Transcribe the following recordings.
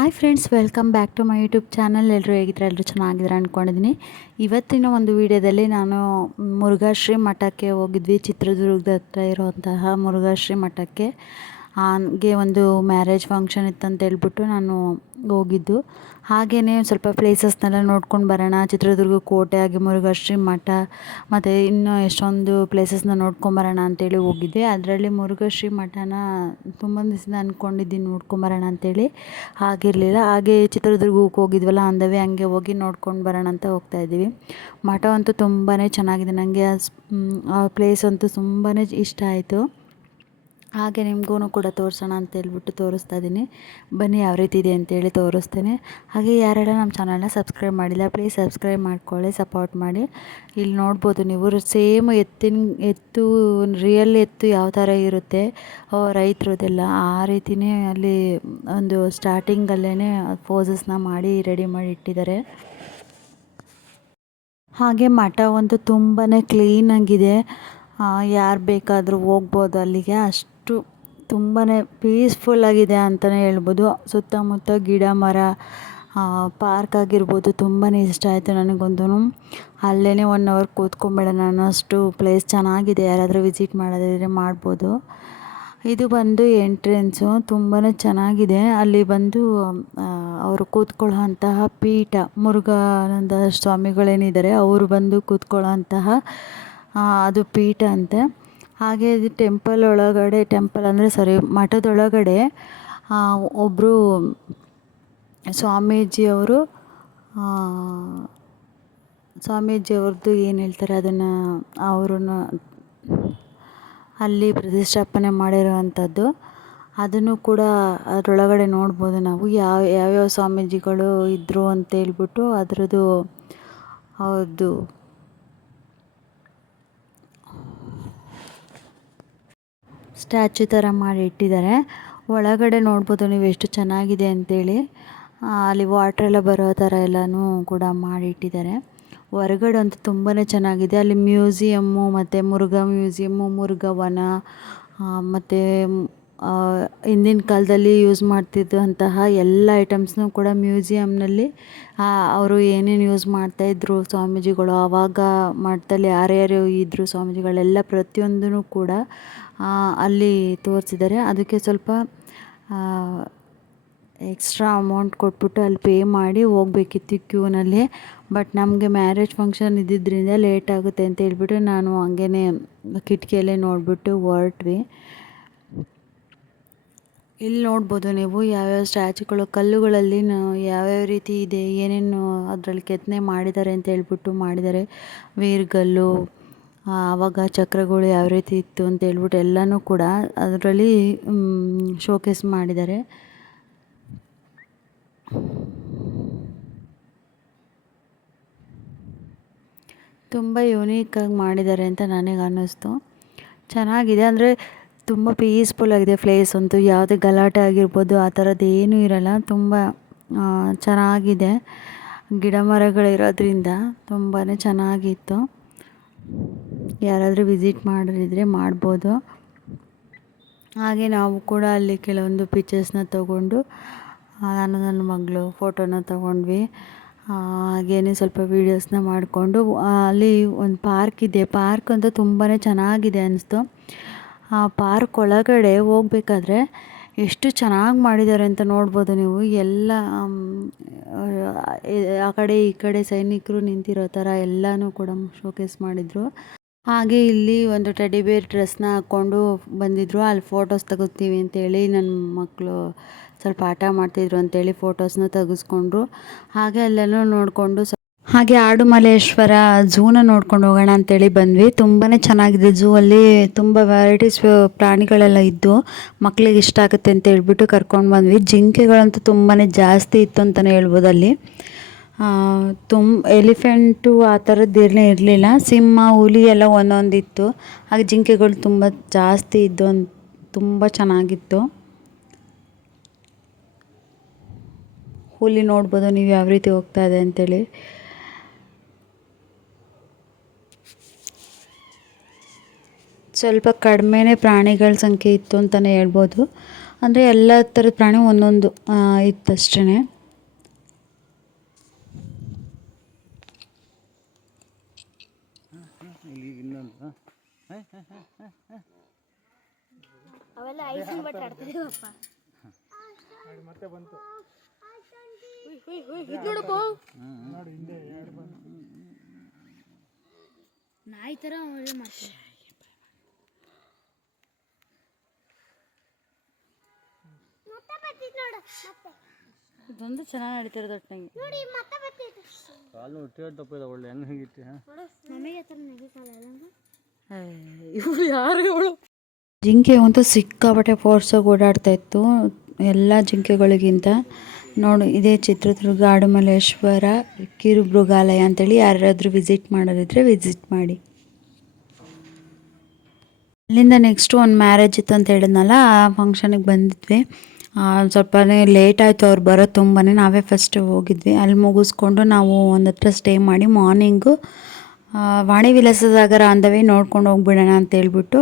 Hi friends, welcome back to my YouTube channel. ಎಲ್ಲರೂ ಹೇಗಿದ್ರೆ ಎಲ್ಲರೂ ಚೆನ್ನಾಗಿದ್ದಾರೆ ಅಂದ್ಕೊಂಡಿದ್ದೀನಿ. ಇವತ್ತಿನ ಒಂದು ವಿಡಿಯೋದಲ್ಲಿ ನಾನು ಮುರುಘಾಶ್ರೀ ಮಠಕ್ಕೆ ಹೋಗಿದ್ವಿ. ಚಿತ್ರದುರ್ಗದ ಹತ್ರ ಇರುವಂತಹ ಮುರುಘಾಶ್ರೀ ಮಠಕ್ಕೆ ಹಾಗೆ ಒಂದು ಮ್ಯಾರೇಜ್ ಫಂಕ್ಷನ್ ಇತ್ತಂತ ಹೇಳ್ಬಿಟ್ಟು ನಾನು ಹೋಗಿದ್ದು. ಹಾಗೆಯೇ ಸ್ವಲ್ಪ ಪ್ಲೇಸಸ್ನೆಲ್ಲ ನೋಡ್ಕೊಂಡು ಬರೋಣ, ಚಿತ್ರದುರ್ಗ ಕೋಟೆ ಹಾಗೆ ಮುರುಘಾಶ್ರೀ ಮಠ ಮತ್ತು ಇನ್ನೂ ಎಷ್ಟೊಂದು ಪ್ಲೇಸಸ್ನ ನೋಡ್ಕೊಂಬರೋಣ ಅಂತೇಳಿ ಹೋಗಿದ್ದೆ. ಅದರಲ್ಲಿ ಮುರುಘಾಶ್ರೀ ಮಠನ ತುಂಬ ದಿವಸದಿಂದ ಅಂದ್ಕೊಂಡಿದ್ದೀನಿ ನೋಡ್ಕೊಂಬರೋಣ ಅಂತೇಳಿ, ಆಗಿರಲಿಲ್ಲ. ಹಾಗೆ ಚಿತ್ರದುರ್ಗಕ್ಕೆ ಹೋಗಿದ್ವಲ್ಲ, ಅಂದವೇ ಹಂಗೆ ಹೋಗಿ ನೋಡ್ಕೊಂಡು ಬರೋಣ ಅಂತ ಹೋಗ್ತಾಯಿದ್ದೀವಿ. ಮಠ ಅಂತೂ ತುಂಬಾ ಚೆನ್ನಾಗಿದೆ. ನನಗೆ ಆ ಪ್ಲೇಸ್ ಅಂತೂ ತುಂಬಾ ಇಷ್ಟ ಆಯಿತು. ಹಾಗೆ ನಿಮಗೂ ಕೂಡ ತೋರಿಸೋಣ ಅಂತ ಹೇಳ್ಬಿಟ್ಟು ತೋರಿಸ್ತಾ ಇದ್ದೀನಿ. ಬನ್ನಿ ಯಾವ ರೀತಿ ಇದೆ ಅಂತೇಳಿ ತೋರಿಸ್ತೇನೆ. ಹಾಗೆ ಯಾರೆಲ್ಲ ನಮ್ಮ ಚಾನಲ್ನ ಸಬ್ಸ್ಕ್ರೈಬ್ ಮಾಡಿಲ್ಲ, ಪ್ಲೀಸ್ ಸಬ್ಸ್ಕ್ರೈಬ್ ಮಾಡ್ಕೊಳ್ಳಿ, ಸಪೋರ್ಟ್ ಮಾಡಿ. ಇಲ್ಲಿ ನೋಡ್ಬೋದು ನೀವು, ಸೇಮ್ ಎತ್ತು ರಿಯಲ್ ಎತ್ತು ಯಾವ ಥರ ಇರುತ್ತೆ ರೈತರದೆಲ್ಲ ಆ ರೀತಿಯೇ ಅಲ್ಲಿ ಒಂದು ಸ್ಟಾರ್ಟಿಂಗಲ್ಲೇ ಪೋಸಸ್ನ ಮಾಡಿ ರೆಡಿ ಮಾಡಿ ಇಟ್ಟಿದ್ದಾರೆ. ಹಾಗೆ ಮಠ ಒಂದು ತುಂಬಾ ಕ್ಲೀನಾಗಿದೆ. ಯಾರು ಬೇಕಾದರೂ ಹೋಗ್ಬೋದು ಅಲ್ಲಿಗೆ. ಅಷ್ಟು ತುಂಬಾ ಪೀಸ್ಫುಲ್ಲಾಗಿದೆ ಅಂತಲೇ ಹೇಳ್ಬೋದು. ಸುತ್ತಮುತ್ತ ಗಿಡ ಮರ, ಪಾರ್ಕ್ ಆಗಿರ್ಬೋದು, ತುಂಬಾ ಇಷ್ಟ ಆಯಿತು ನನಗಂತೂ. ಅಲ್ಲೇ 1 ಅವರ್ ಕೂತ್ಕೊಂಡ್ಬಿಡೋಣ ಅನ್ನೋಷ್ಟು ಪ್ಲೇಸ್ ಚೆನ್ನಾಗಿದೆ. ಯಾರಾದರೂ ವಿಸಿಟ್ ಮಾಡೋದಿದ್ರೆ ಮಾಡ್ಬೋದು. ಇದು ಬಂದು ಎಂಟ್ರೆನ್ಸು, ತುಂಬಾ ಚೆನ್ನಾಗಿದೆ. ಅಲ್ಲಿ ಬಂದು ಅವರು ಕೂತ್ಕೊಳ್ಳೋ ಅಂತಹ ಪೀಠ, ಮುರುಘಾನಂದ ಸ್ವಾಮಿಗಳೇನಿದ್ದಾರೆ ಅವರು ಬಂದು ಕೂತ್ಕೊಳ್ಳೋ ಅಂತಹ ಅದು ಪೀಠ ಅಂತೆ. ಹಾಗೆ ಇದು ಟೆಂಪಲ್ ಅಂದರೆ ಮಠದೊಳಗಡೆ ಒಬ್ಬರು ಸ್ವಾಮೀಜಿಯವ್ರದ್ದು ಏನು ಹೇಳ್ತಾರೆ ಅದನ್ನು ಅವ್ರನ್ನ ಅಲ್ಲಿ ಪ್ರತಿಷ್ಠಾಪನೆ ಮಾಡಿರುವಂಥದ್ದು. ಅದನ್ನು ಕೂಡ ಅದರೊಳಗಡೆ ನೋಡ್ಬೋದು ನಾವು, ಯಾವ್ಯಾವ ಸ್ವಾಮೀಜಿಗಳು ಇದ್ದರು ಅಂತೇಳ್ಬಿಟ್ಟು ಅದರದ್ದು ಅವ್ರದ್ದು ಸ್ಟ್ಯಾಚ್ಯೂ ಥರ ಮಾಡಿ ಇಟ್ಟಿದ್ದಾರೆ. ಒಳಗಡೆ ನೋಡ್ಬೋದು ನೀವು ಎಷ್ಟು ಚೆನ್ನಾಗಿದೆ ಅಂತೇಳಿ. ಅಲ್ಲಿ ವಾಟ್ರೆಲ್ಲ ಬರೋ ಥರ ಎಲ್ಲನೂ ಕೂಡ ಮಾಡಿಟ್ಟಿದ್ದಾರೆ. ಹೊರಗಡೆ ಅಂತೂ ತುಂಬಾ ಚೆನ್ನಾಗಿದೆ. ಅಲ್ಲಿ ಮ್ಯೂಸಿಯಮ್ಮು ಮತ್ತು ಮುರುಘಾ ಮ್ಯೂಸಿಯಮ್ಮು, ಮುರುಘಾ ವನ ಮತ್ತು ಹಿಂದಿನ ಕಾಲದಲ್ಲಿ ಯೂಸ್ ಮಾಡ್ತಿದ್ದಂತಹ ಎಲ್ಲ ಐಟಮ್ಸ್ನೂ ಕೂಡ ಮ್ಯೂಸಿಯಮ್ನಲ್ಲಿ ಅವರು ಏನೇನು ಯೂಸ್ ಮಾಡ್ತಾಯಿದ್ರು ಸ್ವಾಮೀಜಿಗಳು, ಆವಾಗ ಮಠದಲ್ಲಿ ಯಾರ್ಯಾರು ಇದ್ದರು ಸ್ವಾಮೀಜಿಗಳೆಲ್ಲ ಪ್ರತಿಯೊಂದೂ ಕೂಡ ಅಲ್ಲಿ ತೋರಿಸಿದ್ದಾರೆ. ಅದಕ್ಕೆ ಸ್ವಲ್ಪ ಎಕ್ಸ್ಟ್ರಾ ಅಮೌಂಟ್ ಕೊಟ್ಬಿಟ್ಟು ಅಲ್ಲಿ ಪೇ ಮಾಡಿ ಹೋಗ್ಬೇಕಿತ್ತು ಕ್ಯೂನಲ್ಲಿ. ಬಟ್ ನಮಗೆ ಮ್ಯಾರೇಜ್ ಫಂಕ್ಷನ್ ಇದ್ದಿದ್ದರಿಂದ ಲೇಟ್ ಆಗುತ್ತೆ ಅಂತ ಹೇಳ್ಬಿಟ್ಟು ನಾನು ಹಂಗೇ ಕಿಟಕಿಯಲ್ಲೇ ನೋಡಿಬಿಟ್ಟು ಹೊರಟ್ವಿ. ಇಲ್ಲಿ ನೋಡ್ಬೋದು ನೀವು ಯಾವ್ಯಾವ ಸ್ಟ್ಯಾಚ್ಯೂಗಳು, ಕಲ್ಲುಗಳಲ್ಲಿ ಯಾವ್ಯಾವ ರೀತಿ ಇದೆ, ಏನೇನು ಅದರಲ್ಲಿ ಕೆತ್ತನೆ ಮಾಡಿದ್ದಾರೆ ಅಂತ ಹೇಳ್ಬಿಟ್ಟು ಮಾಡಿದ್ದಾರೆ. ವೀರ್ಗಲ್ಲು, ಆವಾಗ ಚಕ್ರಗಳು ಯಾವ ರೀತಿ ಇತ್ತು ಅಂತ ಹೇಳ್ಬಿಟ್ಟು ಎಲ್ಲನೂ ಕೂಡ ಅದರಲ್ಲಿ ಶೋಕೇಸ್ ಮಾಡಿದ್ದಾರೆ. ತುಂಬ ಯೂನೀಕಾಗಿ ಮಾಡಿದ್ದಾರೆ ಅಂತ ನನಗೆ ಅನ್ನಿಸ್ತು. ಚೆನ್ನಾಗಿದೆ, ಅಂದರೆ ತುಂಬ ಪೀಸ್ಫುಲ್ಲಾಗಿದೆ ಪ್ಲೇಸ್ ಅಂತೂ. ಯಾವುದೇ ಗಲಾಟೆ ಆಗಿರ್ಬೋದು ಆ ಥರದ್ದು ಏನೂ ಇರೋಲ್ಲ. ತುಂಬ ಚೆನ್ನಾಗಿದೆ. ಗಿಡ ಮರಗಳಿರೋದ್ರಿಂದ ತುಂಬಾ ಚೆನ್ನಾಗಿತ್ತು. ಯಾರಾದರೂ ವಿಸಿಟ್ ಮಾಡೋದಿದ್ರೆ ಮಾಡ್ಬೋದು. ಹಾಗೆ ನಾವು ಕೂಡ ಅಲ್ಲಿ ಕೆಲವೊಂದು ಪಿಕ್ಚರ್ಸ್ನ ತೊಗೊಂಡು ನಾನು ನನ್ನ ಮಗಳು ಫೋಟೋನ ತೊಗೊಂಡ್ವಿ. ಹಾಗೇ ಸ್ವಲ್ಪ ವೀಡಿಯೋಸ್ನ ಮಾಡಿಕೊಂಡು ಅಲ್ಲಿ ಒಂದು ಪಾರ್ಕ್ ಇದೆ. ಪಾರ್ಕ್ ಅಂತೂ ತುಂಬಾ ಚೆನ್ನಾಗಿದೆ ಅನ್ನಿಸ್ತು. ಆ ಪಾರ್ಕ್ ಒಳಗಡೆ ಹೋಗ್ಬೇಕಾದ್ರೆ ಎಷ್ಟು ಚೆನ್ನಾಗಿ ಮಾಡಿದ್ದಾರೆ ಅಂತ ನೋಡ್ಬೋದು ನೀವು. ಎಲ್ಲ ಆ ಕಡೆ ಈ ಕಡೆ ಸೈನಿಕರು ನಿಂತಿರೋ ಥರ ಎಲ್ಲನೂ ಕೂಡ ಶೋಕೇಸ್ ಮಾಡಿದರು. ಹಾಗೆ ಇಲ್ಲಿ ಒಂದು ಟೆಡಿ ಬೇರ್ ಡ್ರೆಸ್ನ ಹಾಕ್ಕೊಂಡು ಬಂದಿದ್ದರು. ಅಲ್ಲಿ ಫೋಟೋಸ್ ತೆಗಿಸ್ತೀವಿ ಅಂತೇಳಿ ನನ್ನ ಮಕ್ಕಳು ಸ್ವಲ್ಪ ಆಟ ಮಾಡ್ತಿದ್ರು ಅಂತೇಳಿ ಫೋಟೋಸ್ನ ತೆಗೆಸ್ಕೊಂಡ್ರು. ಹಾಗೆ ಅಲ್ಲೆಲ್ಲ ನೋಡಿಕೊಂಡು ಹಾಗೆ ಆಡುಮಲ್ಲೇಶ್ವರ ಝೂನ ನೋಡ್ಕೊಂಡು ಹೋಗೋಣ ಅಂತೇಳಿ ಬಂದ್ವಿ. ತುಂಬಾ ಚೆನ್ನಾಗಿದೆ. ಝೂ ಅಲ್ಲಿ ತುಂಬ ವೆರೈಟೀಸ್ ಪ್ರಾಣಿಗಳೆಲ್ಲ ಇದ್ದು ಮಕ್ಕಳಿಗೆ ಇಷ್ಟ ಆಗುತ್ತೆ ಅಂತ ಹೇಳ್ಬಿಟ್ಟು ಕರ್ಕೊಂಡು ಬಂದ್ವಿ. ಜಿಂಕೆಗಳಂತೂ ತುಂಬಾ ಜಾಸ್ತಿ ಇತ್ತು ಅಂತಲೇ ಹೇಳ್ಬೋದು ಅಲ್ಲಿ. ಎಲಿಫೆಂಟು ಆ ಥರದ್ದು ಇರಲಿಲ್ಲ. ಸಿಂಹ, ಹುಲಿ ಎಲ್ಲ ಒಂದೊಂದಿತ್ತು. ಹಾಗೆ ಜಿಂಕೆಗಳು ತುಂಬ ಜಾಸ್ತಿ ಇದ್ದು ತುಂಬ ಚೆನ್ನಾಗಿತ್ತು. ಹುಲಿ ನೋಡ್ಬೋದು ನೀವು ಯಾವ ರೀತಿ ಹೋಗ್ತಾ ಇದೆ ಅಂತೇಳಿ. ಸ್ವಲ್ಪ ಕಡಿಮೆನೇ ಪ್ರಾಣಿಗಳ ಸಂಖ್ಯೆ ಇತ್ತು ಅಂತಲೇ ಹೇಳ್ಬೋದು. ಅಂದರೆ ಎಲ್ಲ ಥರದ ಪ್ರಾಣಿ ಒಂದೊಂದು ಇತ್ತಷ್ಟೇ. ಅವೆಲ್ಲ ಐಸಿನ ಬಟ್ಟೆ ಆಡ್ತಿದ್ದೀವಪ್ಪ. ಮತ್ತೆ ಬಂತು ನೋಡಪ್ಪ, ನಾಯಿ ಥರ ಮಾಡ್ತೀವಿ. ಇದೊಂದು ಚೆನ್ನಾಗಿ ನಡೀತಿರೋದು ಒಟ್ಟಿನಾಗೆ. ಇವ್ರು ಯಾರು ಇವಳು? ಜಿಂಕೆ ಅಂತೂ ಸಿಕ್ಕಾಪಟ್ಟೆ ಫೋರ್ಸಾಗಿ ಓಡಾಡ್ತಾ ಇತ್ತು ಎಲ್ಲ ಜಿಂಕೆಗಳಿಗಿಂತ. ನೋಡು, ಇದೇ ಚಿತ್ರದುರ್ಗ ಆಡುಮಲ್ಲೇಶ್ವರ ಕಿರುಮೃಗಾಲಯ ಅಂತೇಳಿ ಯಾರಾದರೂ ವಿಸಿಟ್ ಮಾಡೋದಿದ್ರೆ ವಿಸಿಟ್ ಮಾಡಿ. ಅಲ್ಲಿಂದ ನೆಕ್ಸ್ಟು ಒಂದು ಮ್ಯಾರೇಜ್ ಇತ್ತು ಅಂತ ಹೇಳಿದ್ನಲ್ಲ, ಆ ಫಂಕ್ಷನಿಗೆ ಬಂದಿದ್ವಿ. ಸ್ವಲ್ಪ ಲೇಟ್ ಆಯಿತು ಅವ್ರು ಬರೋದು ತುಂಬಾ. ನಾವೇ ಫಸ್ಟ್ ಹೋಗಿದ್ವಿ. ಅಲ್ಲಿ ಮುಗಿಸ್ಕೊಂಡು ನಾವು ಒಂದು ಹತ್ರ ಸ್ಟೇ ಮಾಡಿ ಮಾರ್ನಿಂಗು ವಾಣಿ ವಿಲಾಸ ಸಾಗರ ಅಂದವೇ ನೋಡ್ಕೊಂಡು ಹೋಗ್ಬಿಡೋಣ ಅಂತ ಹೇಳ್ಬಿಟ್ಟು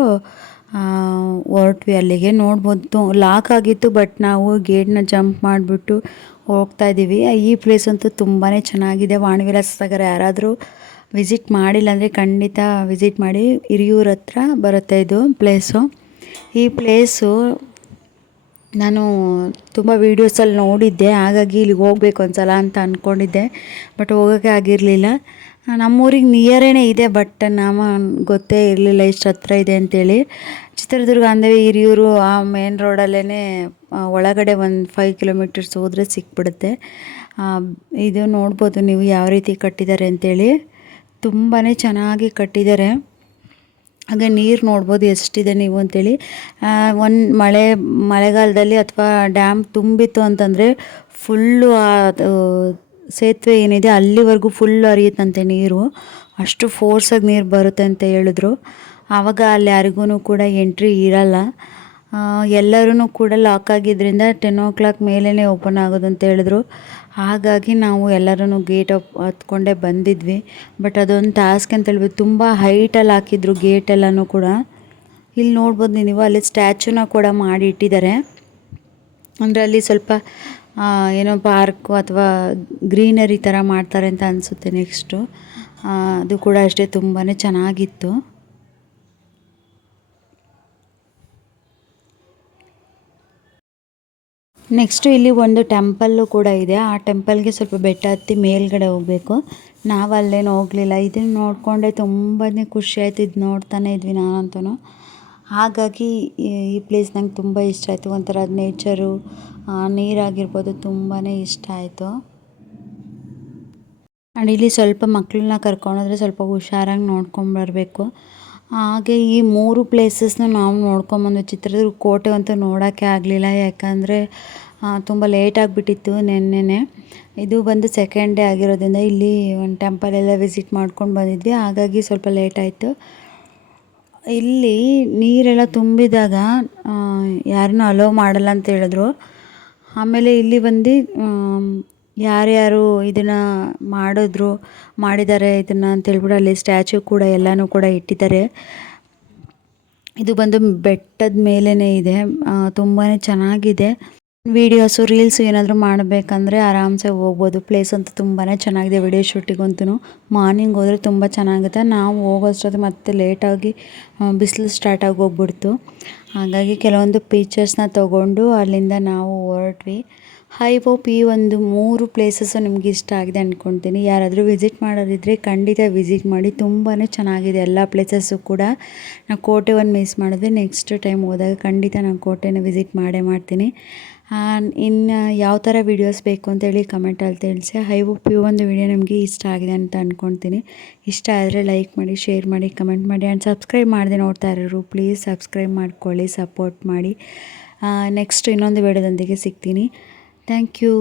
ಹೊರಟ್ವಿ. ಅಲ್ಲಿಗೆ ನೋಡ್ಬೋದು ಲಾಕ್ ಆಗಿತ್ತು, ಬಟ್ ನಾವು ಗೇಟ್ನ ಜಂಪ್ ಮಾಡಿಬಿಟ್ಟು ಹೋಗ್ತಾ ಇದ್ದೀವಿ. ಈ ಪ್ಲೇಸ್ ಅಂತೂ ತುಂಬಾ ಚೆನ್ನಾಗಿದೆ. ವಾಣಿ ವಿಲಾಸ ಸಾಗರ ಯಾರಾದರೂ ವಿಸಿಟ್ ಮಾಡಿಲ್ಲ ಅಂದರೆ ಖಂಡಿತ ವಿಸಿಟ್ ಮಾಡಿ. ಹಿರಿಯೂರ ಹತ್ರ ಬರುತ್ತೆ ಇದು ಪ್ಲೇಸು. ಈ ಪ್ಲೇಸು ನಾನು ತುಂಬ ವೀಡಿಯೋಸಲ್ಲಿ ನೋಡಿದ್ದೆ, ಹಾಗಾಗಿ ಇಲ್ಲಿಗೆ ಹೋಗಬೇಕು ಒಂದ್ಸಲ ಅಂತ ಅಂದ್ಕೊಂಡಿದ್ದೆ, ಬಟ್ ಹೋಗೋಕ್ಕೆ ಆಗಿರಲಿಲ್ಲ. ನಮ್ಮೂರಿಗೆ ನಿಯರೇನೇ ಇದೆ, ಬಟ್ ನಾವು ಗೊತ್ತೇ ಇರಲಿಲ್ಲ ಇಷ್ಟು ಹತ್ರ ಇದೆ ಅಂತೇಳಿ. ಚಿತ್ರದುರ್ಗ ಅಂದರೆ ಹಿರಿಯೂರು ಆ ಮೇನ್ ರೋಡಲ್ಲೇ ಒಳಗಡೆ ಒಂದು 5 ಕಿಲೋಮೀಟರ್ಸ್ ಹೋದರೆ ಸಿಕ್ಬಿಡುತ್ತೆ. ಇದು ನೋಡ್ಬೋದು ನೀವು ಯಾವ ರೀತಿ ಕಟ್ಟಿದ್ದಾರೆ ಅಂತೇಳಿ. ತುಂಬಾ ಚೆನ್ನಾಗಿ ಕಟ್ಟಿದ್ದಾರೆ. ಹಾಗೆ ನೀರು ನೋಡ್ಬೋದು ಎಷ್ಟಿದೆ ನೀವು ಅಂತೇಳಿ. ಒಂದು ಮಳೆಗಾಲದಲ್ಲಿ ಅಥವಾ ಡ್ಯಾಮ್ ತುಂಬಿತ್ತು ಅಂತಂದರೆ ಫುಲ್ಲು ಅದು ಸೇತುವೆ ಏನಿದೆ ಅಲ್ಲಿವರೆಗೂ ಫುಲ್ಲು ಹರಿಯುತ್ತಂತೆ ನೀರು. ಅಷ್ಟು ಫೋರ್ಸಾಗಿ ನೀರು ಬರುತ್ತೆ ಅಂತ ಹೇಳಿದ್ರು. ಆವಾಗ ಅಲ್ಲಿ ಯಾರಿಗೂ ಕೂಡ ಎಂಟ್ರಿ ಇರಲ್ಲ. ಎಲ್ಲರೂ ಕೂಡ ಲಾಕ್ ಆಗಿದ್ದರಿಂದ 10 o'clock ಮೇಲೇ ಓಪನ್ ಆಗೋದು ಅಂತ ಹೇಳಿದ್ರು. ಹಾಗಾಗಿ ನಾವು ಎಲ್ಲರೂ ಗೇಟ್ ಹತ್ಕೊಂಡೇ ಬಂದಿದ್ವಿ. ಬಟ್ ಅದೊಂದು ಟಾಸ್ಕ್ ಅಂತ ಹೇಳ್ಬೋದು. ತುಂಬ ಹೈಟಲ್ಲಿ ಹಾಕಿದ್ರು ಗೇಟೆಲ್ಲನೂ ಕೂಡ. ಇಲ್ಲಿ ನೋಡ್ಬೋದು ನೀವು, ಅಲ್ಲಿ ಸ್ಟ್ಯಾಚ್ಯೂನ ಕೂಡ ಮಾಡಿ ಇಟ್ಟಿದ್ದಾರೆ. ಅಂದರೆ ಅಲ್ಲಿ ಸ್ವಲ್ಪ ಏನೋ ಪಾರ್ಕು ಅಥವಾ ಗ್ರೀನರಿ ಥರ ಮಾಡ್ತಾರೆ ಅಂತ ಅನಿಸುತ್ತೆ. ನೆಕ್ಸ್ಟು ಅದು ಕೂಡ ಅಷ್ಟೇ ತುಂಬಾ ಚೆನ್ನಾಗಿತ್ತು. ನೆಕ್ಸ್ಟು ಇಲ್ಲಿ ಒಂದು ಟೆಂಪಲ್ಲು ಕೂಡ ಇದೆ. ಆ ಟೆಂಪಲ್ಗೆ ಸ್ವಲ್ಪ ಬೆಟ್ಟ ಹತ್ತಿ ಮೇಲ್ಗಡೆ ಹೋಗಬೇಕು. ನಾವು ಅಲ್ಲೇನು ಹೋಗಲಿಲ್ಲ. ಇದನ್ನು ನೋಡಿಕೊಂಡೆ ತುಂಬಾ ಖುಷಿ ಆಯಿತು. ಇದು ನೋಡ್ತಾನೆ ಇದ್ವಿ ನಾನಂತೂ. ಹಾಗಾಗಿ ಈ ಪ್ಲೇಸ್ ನಂಗೆ ತುಂಬ ಇಷ್ಟ ಆಯಿತು. ಒಂಥರ ನೇಚರು, ನೀರಾಗಿರ್ಬೋದು, ತುಂಬಾ ಇಷ್ಟ ಆಯಿತು. ಆ್ಯಂಡ್ ಇಲ್ಲಿ ಸ್ವಲ್ಪ ಮಕ್ಕಳನ್ನ ಕರ್ಕೊಂಡೋದ್ರೆ ಸ್ವಲ್ಪ ಹುಷಾರಾಗಿ ನೋಡ್ಕೊಂಬರ್ಬೇಕು. ಹಾಗೆ ಈ 3 ಪ್ಲೇಸಸ್ನ ನಾವು ನೋಡ್ಕೊಂಬಂದು. ಚಿತ್ರದುರ್ಗ ಕೋಟೆ ಅಂತೂ ನೋಡೋಕ್ಕೆ ಆಗಲಿಲ್ಲ, ಯಾಕಂದರೆ ತುಂಬ ಲೇಟ್ ಆಗಿಬಿಟ್ಟಿತ್ತು ನೆನ್ನೆನೇ. ಇದು ಬಂದು ಸೆಕೆಂಡ್ ಡೇ ಆಗಿರೋದ್ರಿಂದ ಇಲ್ಲಿ ಒಂದು ಟೆಂಪಲೆಲ್ಲ ವಿಸಿಟ್ ಮಾಡ್ಕೊಂಡು ಬಂದಿದ್ವಿ. ಹಾಗಾಗಿ ಸ್ವಲ್ಪ ಲೇಟ್ ಆಯಿತು. ಇಲ್ಲಿ ನೀರೆಲ್ಲ ತುಂಬಿದಾಗ ಯಾರನ್ನೂ ಅಲೋ ಮಾಡಲ್ಲ ಅಂತ ಹೇಳಿದ್ರು. ಆಮೇಲೆ ಇಲ್ಲಿ ಬಂದು ಯಾರ್ಯಾರು ಇದನ್ನು ಮಾಡಿದ್ದಾರೆ ಇದನ್ನು ಅಂತೇಳ್ಬಿಟ್ಟು ಅಲ್ಲಿ ಸ್ಟ್ಯಾಚ್ಯೂ ಕೂಡ ಎಲ್ಲನೂ ಕೂಡ ಇಟ್ಟಿದ್ದಾರೆ. ಇದು ಬಂದು ಬೆಟ್ಟದ ಮೇಲೇ ಇದೆ. ತುಂಬಾ ಚೆನ್ನಾಗಿದೆ. ವೀಡಿಯೋಸು ರೀಲ್ಸು ಏನಾದರೂ ಮಾಡಬೇಕಂದ್ರೆ ಆರಾಮ್ಸೆ ಹೋಗ್ಬೋದು. ಪ್ಲೇಸ್ ಅಂತೂ ತುಂಬಾ ಚೆನ್ನಾಗಿದೆ. ವಿಡಿಯೋ ಶೂಟಿಗಂತೂ ಮಾರ್ನಿಂಗ್ ಹೋದರೆ ತುಂಬ ಚೆನ್ನಾಗುತ್ತೆ. ನಾವು ಹೋಗೋಷ್ಟೊತ್ತಿಗೆ ಮತ್ತೆ ಲೇಟಾಗಿ ಬಿಸಿಲು ಸ್ಟಾರ್ಟ್ ಆಗಿ ಹೋಗ್ಬಿಡ್ತು. ಹಾಗಾಗಿ ಕೆಲವೊಂದು ಪಿಕ್ಚರ್ಸ್ನ ತೊಗೊಂಡು ಅಲ್ಲಿಂದ ನಾವು ಹೊರಟ್ವಿ. ಐ ಹೋಪ್ ಈ ಒಂದು 3 ಪ್ಲೇಸಸ್ಸು ನಿಮ್ಗೆ ಇಷ್ಟ ಆಗಿದೆ ಅಂದ್ಕೊಳ್ತೀನಿ. ಯಾರಾದರೂ ವಿಸಿಟ್ ಮಾಡೋದಿದ್ದರೆ ಖಂಡಿತ ವಿಸಿಟ್ ಮಾಡಿ. ತುಂಬಾ ಚೆನ್ನಾಗಿದೆ ಎಲ್ಲ ಪ್ಲೇಸಸ್ಸು ಕೂಡ. ನಾವು ಕೋಟೆ ಒಂದು ಮಿಸ್ ಮಾಡಿದ್ವಿ. ನೆಕ್ಸ್ಟ್ ಟೈಮ್ ಹೋದಾಗ ಖಂಡಿತ ನಾನು ಕೋಟೆನ ವಿಸಿಟ್ ಮಾಡ್ತೀನಿ. ಇನ್ನು ಯಾವ ಥರ ವೀಡಿಯೋಸ್ ಬೇಕು ಅಂತೇಳಿ ಕಮೆಂಟಲ್ಲಿ ತಿಳಿಸಿ. ಐ ಹೋಪ್ ಈ ಒಂದು ವಿಡಿಯೋ ನಿಮಗೆ ಇಷ್ಟ ಆಗಿದೆ ಅಂತ ಅಂದ್ಕೊಳ್ತೀನಿ. ಇಷ್ಟ ಆದರೆ ಲೈಕ್ ಮಾಡಿ, ಶೇರ್ ಮಾಡಿ, ಕಮೆಂಟ್ ಮಾಡಿ. ಆ್ಯಂಡ್ ಸಬ್ಸ್ಕ್ರೈಬ್ ಮಾಡದೆ ನೋಡ್ತಾ ಇರೋರು ಪ್ಲೀಸ್ ಸಬ್ಸ್ಕ್ರೈಬ್ ಮಾಡ್ಕೊಳ್ಳಿ, ಸಪೋರ್ಟ್ ಮಾಡಿ. ನೆಕ್ಸ್ಟ್ ಇನ್ನೊಂದು ವಿಡಿಯೋದೊಂದಿಗೆ ಸಿಗ್ತೀನಿ. Thank you.